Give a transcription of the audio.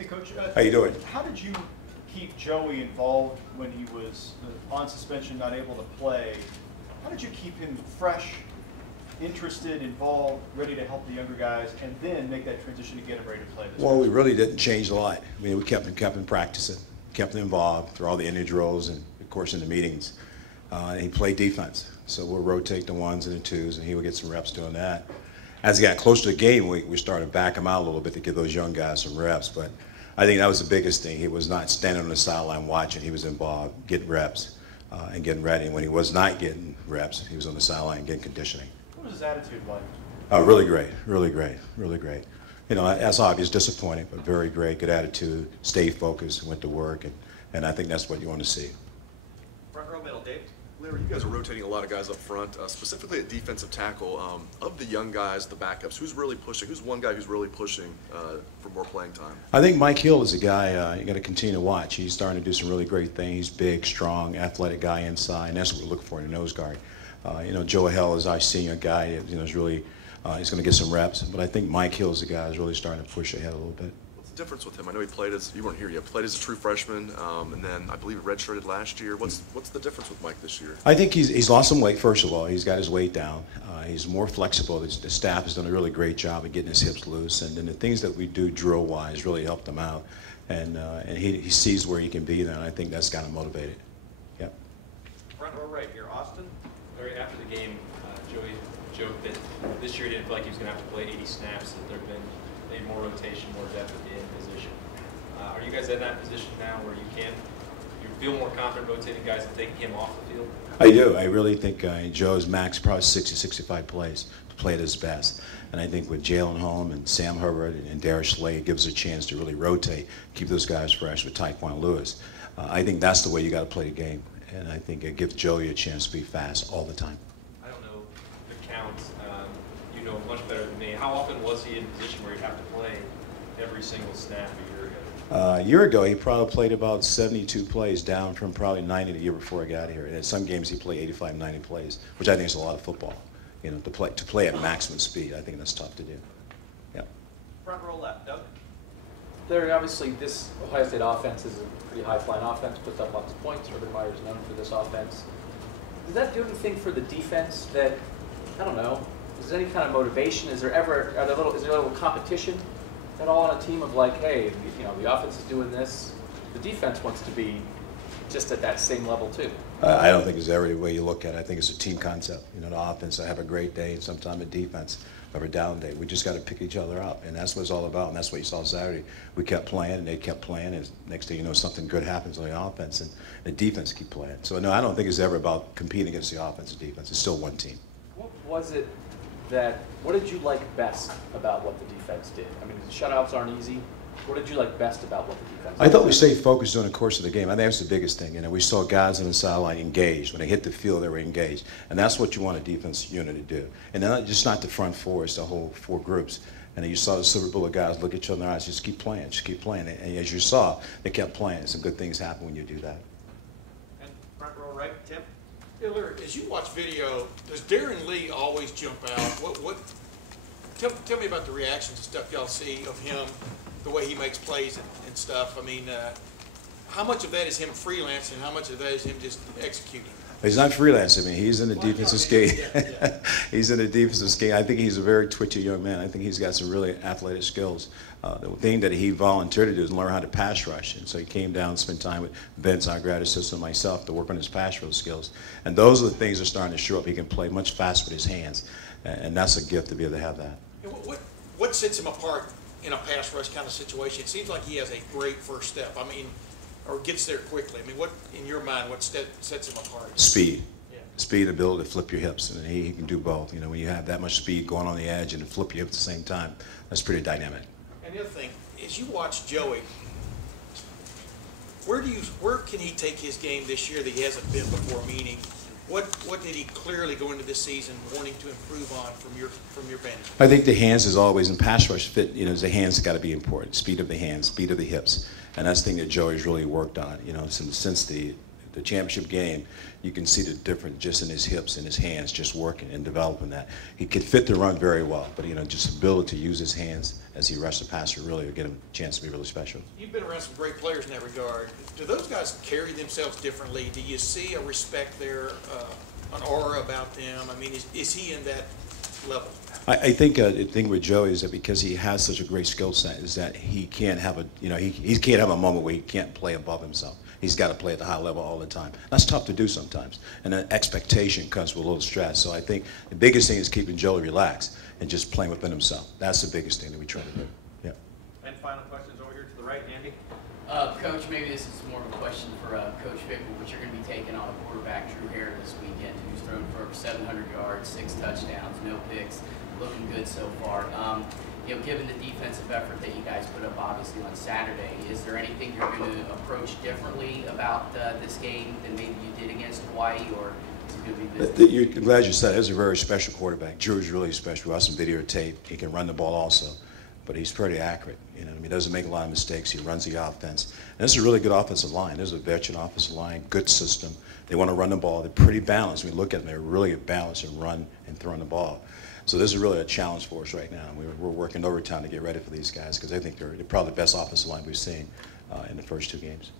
Hey, Coach. How you doing? How did you keep Joey involved when he was on suspension, not able to play? How did you keep him fresh, interested, involved, ready to help the younger guys, and then make that transition to get him ready to play this Well, week? we really didn't change a lot. I mean, we kept him practicing, kept him involved through all the injury drills and, of course, in the meetings. He played defense, so we'll rotate the ones and the twos, and he would get some reps doing that. As he got closer to the game, we started to back him out a little bit to give those young guys some reps. But I think that was the biggest thing. He was not standing on the sideline watching. He was involved, getting reps and getting ready. And when he was not getting reps, he was on the sideline getting conditioning. What was his attitude like? Really great, really great, really great. You know, as obvious, disappointing, but very great, good attitude, stayed focused, went to work, and I think that's what you want to see. Front row middle, Dave. Larry, you guys are rotating a lot of guys up front, specifically at defensive tackle. Of the young guys, the backups, who's really pushing? Who's one guy who's really pushing for more playing time? I think Mike Hill is a guy you got to continue to watch. He's starting to do some really great things. He's big, strong, athletic guy inside, and that's what we're looking for in a nose guard. You know, Joe Hell is our senior guy. You know, is really he's going to get some reps, but I think Mike Hill is the guy who's really starting to push ahead a little bit. What's the difference with him? I know he played as, you weren't here yet, played as a true freshman, and then I believe redshirted last year. What's the difference with Mike this year? I think he's lost some weight, first of all. He's got his weight down. He's more flexible. The staff has done a really great job of getting his hips loose, and then the things that we do drill-wise really helped him out. And he sees where he can be there, and I think that's kind of motivated. Yep. Front row right here, Austin. Larry, after the game, Joey joked that this year he didn't feel like he was going to have to play 80 snaps, that there have been maybe more rotation, more depth at the end position. Are you guys in that position now where you feel more confident rotating guys and taking him off the field? I do. I really think Joe's max probably 60, 65 plays to play at his best. And I think with Jalen Holm and Sam Herbert and Darius Slay, it gives us a chance to really rotate, keep those guys fresh with Tyquan Lewis. I think that's the way you got to play the game. And I think it gives Joey a chance to be fast all the time. I don't know the counts. You know much better than me. How often was he in a position where he'd have to play every single snap a year ago? A year ago, he probably played about 72 plays, down from probably 90 the year before I got here. And in some games, he played 85, 90 plays, which I think is a lot of football. You know, to play at maximum speed, I think that's tough to do. Yeah. Front row left, Doug. Larry, obviously this Ohio State offense is a pretty high-flying offense, puts up lots of points. Urban Meyer's known for this offense. Does that do anything for the defense that, I don't know, is there any kind of motivation? Is there a little competition at all on a team of like, hey, you know, the offense is doing this, the defense wants to be just at that same level too? I don't think it's every way you look at it. I think it's a team concept. You know, the offense, I have a great day, and sometimes the defense have a down day. We just got to pick each other up, and that's what it's all about, and that's what you saw Saturday. We kept playing, and they kept playing, and next thing you know, something good happens on the offense, and the defense keep playing. So, no, I don't think it's ever about competing against the offense and defense. It's still one team. What did you like best about what the defense did? I mean, the shutouts aren't easy. What did you like best about what the defense did? I thought we stayed focused during the course of the game. I think that's the biggest thing. You know, we saw guys on the sideline engaged. When they hit the field, they were engaged. And that's what you want a defense unit to do. And then just not the front four, it's the whole four groups. And you saw the Silver Bullet guys look at each other in the eyes, just keep playing, just keep playing. And as you saw, they kept playing. Some good things happen when you do that. And front row right, Tim. Yeah, Larry, as you watch video, does Darron Lee always jump out? Tell me about the reactions and stuff y'all see of him, the way he makes plays and stuff. I mean, how much of that is him freelancing and how much of that is him just executing? He's not freelancing. I mean, he's in the defensive scheme. Yeah. He's in the defensive scheme. I think he's a very twitchy young man. I think he's got some really athletic skills. The thing that he volunteered to do is learn how to pass rush. And so he came down and spent time with Vince, our grad assistant, and myself to work on his pass rush skills. And those are the things that are starting to show up. He can play much faster with his hands. And that's a gift to be able to have that. And what sets him apart in a pass rush kind of situation? It seems like he has a great first step. I mean, or gets there quickly. I mean, what, in your mind, what sets him apart? Speed. Yeah. Speed, ability to flip your hips. And he can do both. You know, when you have that much speed going on the edge and flip your hips at the same time, that's pretty dynamic. And the other thing, as you watch Joey, where can he take his game this year that he hasn't been before? Meaning, what did he clearly go into this season wanting to improve on from your vantage? I think the hands is always in pass rush fit. You know, the hands got to be important. Speed of the hands, speed of the hips, and that's the thing that Joey's really worked on. You know, since the the championship game, you can see the difference just in his hips and his hands just working and developing that. He could fit the run very well, but just ability to use his hands as he rushed the passer really will get him a chance to be really special. You've been around some great players in that regard. Do those guys carry themselves differently? Do you see a respect there, an aura about them? I mean, is he in that level? I think the thing with Joey is that because he has such a great skill set is that he can't have he can't have a moment where he can't play above himself. He's got to play at the high level all the time. That's tough to do sometimes, and that expectation comes with a little stress. So I think the biggest thing is keeping Joey relaxed and just playing within himself. That's the biggest thing that we try to do. Yeah. And final questions over here to the right, Andy. Coach, maybe this is more of a question for Coach Fickle, but you're going to be taking on a quarterback, Drew Hare, this weekend, who's thrown for over 700 yards, 6 touchdowns, no picks, looking good so far. Given the defensive effort that you guys put up, obviously, on Saturday, is there anything you're going to approach differently about this game than maybe you did against Hawaii, or is it going to be business? I'm glad you said it. He's a very special quarterback. Drew's really special. We have some videotape. He can run the ball also, but he's pretty accurate. He doesn't make a lot of mistakes. He runs the offense. And this is a really good offensive line. There's a veteran offensive line, good system. They want to run the ball. They're pretty balanced. When you look at them, they're really balanced in run and throwing the ball. So this is really a challenge for us right now. We're working overtime to get ready for these guys because I think they're probably the best offensive line we've seen in the first 2 games.